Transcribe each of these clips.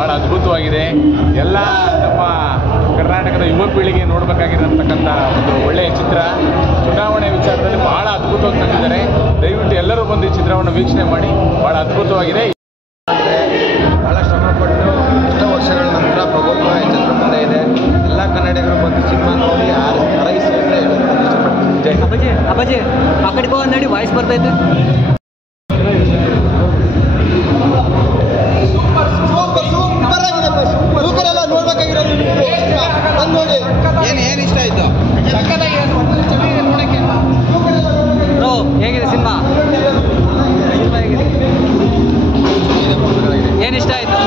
ಭಾಳ ಅದ್ಭುತವಾಗಿದೆ. ಎಲ್ಲ ನಮ್ಮ ಕರ್ನಾಟಕದ ಯುವ ಪೀಳಿಗೆ ನೋಡಬೇಕಾಗಿರತಕ್ಕಂಥ ಒಂದು ಒಳ್ಳೆಯ ಚಿತ್ರ. ಚುನಾವಣೆ ವಿಚಾರದಲ್ಲಿ ಭಾಳ ಅದ್ಭುತವಾಗಿ ತಂದಿದ್ದಾರೆ. ದಯವಿಟ್ಟು ಎಲ್ಲರೂ ಬಂದು ಈ ಚಿತ್ರವನ್ನು ವೀಕ್ಷಣೆ ಮಾಡಿ. ಭಾಳ ಅದ್ಭುತವಾಗಿದೆ. ಭಾಳ ಶ್ರಮಪಟ್ಟು ಎಷ್ಟೋ ವರ್ಷಗಳ ನಂತರ ಪ್ರಭುತ್ವ ಯಶಸ್ಸು ಮುಂದೆ ಇದೆ. ಎಲ್ಲ ಕನ್ನಡಿಗರು ಬಂದು ಸಿನಿಮಾ ನೋಡಿ ಹಾರೈಸಿ ಅಂತ ಹೇಳೋದಕ್ಕೆ ಇಷ್ಟಪಡ್ತೀನಿ. ಅಪ್ಪಾಜಿ ಆ ಕಡೆ ಬಾ ನೋಡಿ ವಾಯ್ಸ್ ಬರ್ತೈತೆ. ಸೂಪರೆಲ್ಲ ನೋಡ್ಬೇಕಾಗಿರೋದು ಬಂದು ನೋಡಿ. ಏನು ಇಷ್ಟ ಆಯ್ತು? ಬ್ರೋ ಹೇಗಿದೆ ಸಿನಿಮಾ? ಏನು ಇಷ್ಟ ಆಯ್ತು?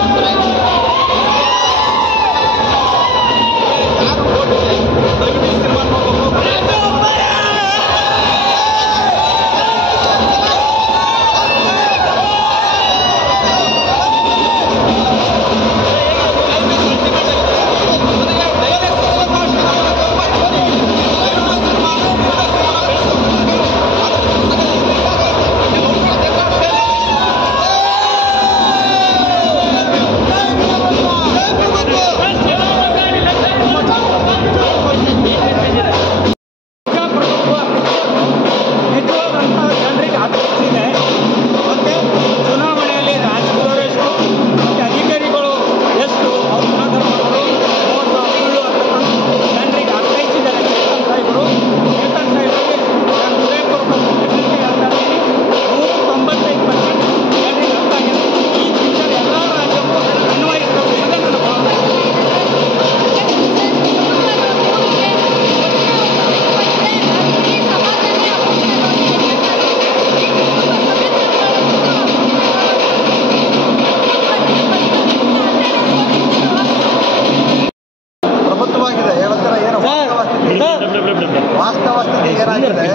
ವಾಸ್ತವ ಸ್ಥಿತಿ ಏನಾಗಿದೆ,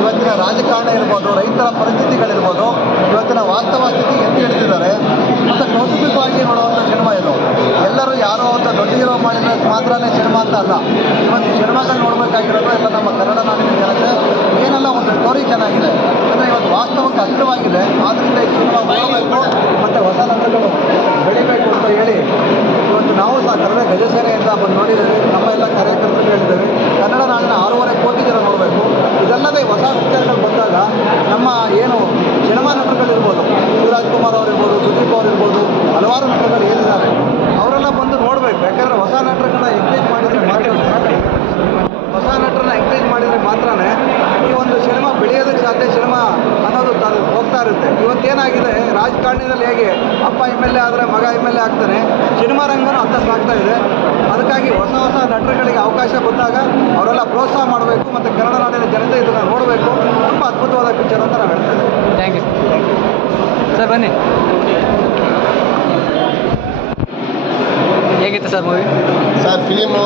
ಇವತ್ತಿನ ರಾಜಕಾರಣ ಇರ್ಬೋದು, ರೈತರ ಪರಿಸ್ಥಿತಿಗಳಿರ್ಬೋದು, ಇವತ್ತಿನ ವಾಸ್ತವ ಸ್ಥಿತಿ ಎತ್ತಿ ಹಿಡಿದಿದ್ದಾರೆ. ಮತ್ತು ಕೌಟುಂಬಿಕವಾಗಿ ನೋಡುವಂಥ ಸಿನಿಮಾ ಇದು. ಎಲ್ಲರೂ ಯಾರೋ ಅಂತ ದೊಡ್ಡ ಹೀರೋ ಮಾಡಿದ್ರೆ ಮಾತ್ರನೇ ಸಿನಿಮಾ ಅಂತ ಅಲ್ಲ. ಇವತ್ತು ಸಿನಿಮಾಗಳು ನೋಡಬೇಕಾಗಿರೋದು ಎಲ್ಲ ನಮ್ಮ ಕನ್ನಡ ನಾಡಿನ ಜನತೆ. ಏನೆಲ್ಲ ಒಂದು ಸ್ಟೋರಿ ಚೆನ್ನಾಗಿದೆ ಅಂದರೆ ಇವತ್ತು ವಾಸ್ತವಕ್ಕೆ ಹತ್ತಿರವಾಗಿದೆ. ಆದ್ದರಿಂದ ಈ ಸಿನಿಮಾ ಬರಬೇಕು ಮತ್ತು ಹೊಸ ನಟಗಳು ಬೆಳಿಬೇಕು ಅಂತ ಹೇಳಿ ಇವತ್ತು ನಾವು ಸಹ ಕರವೇ ಗಜಸೇನೆಯಿಂದ ಬಂದು ನೋಡಿದ್ದೀವಿ. ನಮ್ಮ ಎಲ್ಲ ಕಾರ್ಯಕರ್ತರು ಹೇಳಿದ್ದೇವೆ ಕನ್ನಡ ನಾಡಿನ 6.5 ಕೋಟಿ ಜನ ನೋಡಬೇಕು. ಇದಲ್ಲದೆ ಹೊಸ ಪಿಕ್ಚರ್ಗಳು ಬಂದಾಗ ನಮ್ಮ ಏನು ಸಿನಿಮಾ ನಟರುಗಳಿರ್ಬೋದು, ಶಿವರಾಜ್ ಕುಮಾರ್ ಅವರಿರ್ಬೋದು, ಸುದೀಪ್ ಅವರಿರ್ಬೋದು, ಹಲವಾರು ನಟರುಗಳು ಏನಿದ್ದಾರೆ ಅವರೆಲ್ಲ ಬಂದು ನೋಡಬೇಕು. ಯಾಕಂದರೆ ಹೊಸ ನಟರನ್ನ ಎಂಕರೇಜ್ ಮಾಡಿದರೆ ಮಾತ್ರನೇ ಈ ಒಂದು ಸಿನಿಮಾ ಬೆಳೆಯೋದಕ್ಕೆ ಸಾಧ್ಯ. ಸಿನಿಮಾ ಅನ್ನೋದು ಹೋಗ್ತಾ ಇರುತ್ತೆ. ಇವತ್ತೇನಾಗಿದೆ ರಾಜಕಾರಣದಲ್ಲಿ ಹೇಗೆ ಅಪ್ಪ MLA ಆದರೆ ಮಗ MLA ಆಗ್ತಾನೆ, ಸಿನಿಮಾ ರಂಗನೂ ಅತ್ತ ಸಾಗ್ತಾ ಇದೆ. ಅದಕ್ಕಾಗಿ ಹೊಸ ನಟರುಗಳಿಗೆ ಅವಕಾಶ ಬಂದಾಗ ಅವರೆಲ್ಲ ಪ್ರೋತ್ಸಾಹ ಮಾಡಬೇಕು ಮತ್ತು ಕನ್ನಡ ನಾಡಿನ ಜನತೆ ಇದನ್ನು ನೋಡಬೇಕು. ತುಂಬ ಅದ್ಭುತವಾದ ಪಿಕ್ಚರ್ ಅಂತ ನಾವು ಹೇಳ್ತಾ ಇದ್ದೀವಿ. Thank you sir. ಬನ್ನಿ, ಹೇಗಿತ್ತು sir movie? Sir film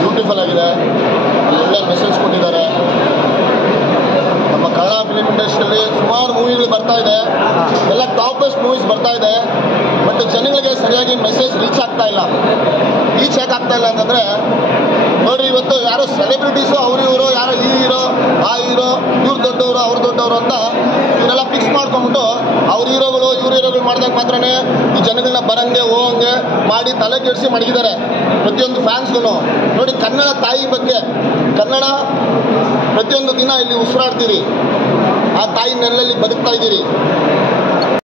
beautiful ಆಗಿದೆ. ಒಳ್ಳೆ ಮೆಸೇಜ್ ಕೊಟ್ಟಿದ್ದಾರೆ. ನಮ್ಮ ಕನ್ನಡ ಫಿಲಿಮ್ ಇಂಡಸ್ಟ್ರಿಯಲ್ಲಿ ಸುಮಾರು ಮೂವಿಗಳು ಬರ್ತಾ ಇದೆ. ಎಲ್ಲ ಟಾಪ್ ಬೆಸ್ಟ್ ಮೂವೀಸ್ ಬರ್ತಾ ಇದೆ. ಬಟ್ ಜನಗಳಿಗೆ ಸರಿಯಾಗಿ ಮೆಸೇಜ್ ರೀಚ್ ಆಗ್ತಾ ಇಲ್ಲ. ರೀಚ್ ಯಾಕೆ ಆಗ್ತಾ ಇಲ್ಲ ಅಂತಂದರೆ ನೋಡಿರಿ, ಇವತ್ತು ಯಾರೋ ಸೆಲೆಬ್ರಿಟೀಸು ಅವರು ಇವರು, ಯಾರೋ ಈ ಹೀರೋ ಆ ಹೀರೋ, ಇವ್ರು ದೊಡ್ಡವರು ಅವ್ರು ದೊಡ್ಡವರು ಅಂತ ಇವರೆಲ್ಲ ಫಿಕ್ಸ್ ಮಾಡ್ಕೊಂಡ್ಬಿಟ್ಟು ಅವ್ರ ಹೀರೋಗಳು ಇವ್ರ ಹೀರೋಗಳು ಮಾಡಿದಾಗ ಮಾತ್ರನೇ ಈ ಜನಗಳನ್ನ ಬರಂಗೆ ಹೋಗಂಗೆ ಮಾಡಿ ತಲೆ ಕೆಡಿಸಿ ಮಡಗಿದ್ದಾರೆ ಪ್ರತಿಯೊಂದು ಫ್ಯಾನ್ಸ್ಗಳು. ನೋಡಿ, ಕನ್ನಡ ತಾಯಿ ಬಗ್ಗೆ, ಕನ್ನಡ ಪ್ರತಿಯೊಂದು ದಿನ ಇಲ್ಲಿ ಉಸಿರಾಡ್ತೀರಿ, ಆ ತಾಯಿ ನೆರಳಲ್ಲಿ ಬದುಕ್ತಾ ಇದ್ದೀರಿ.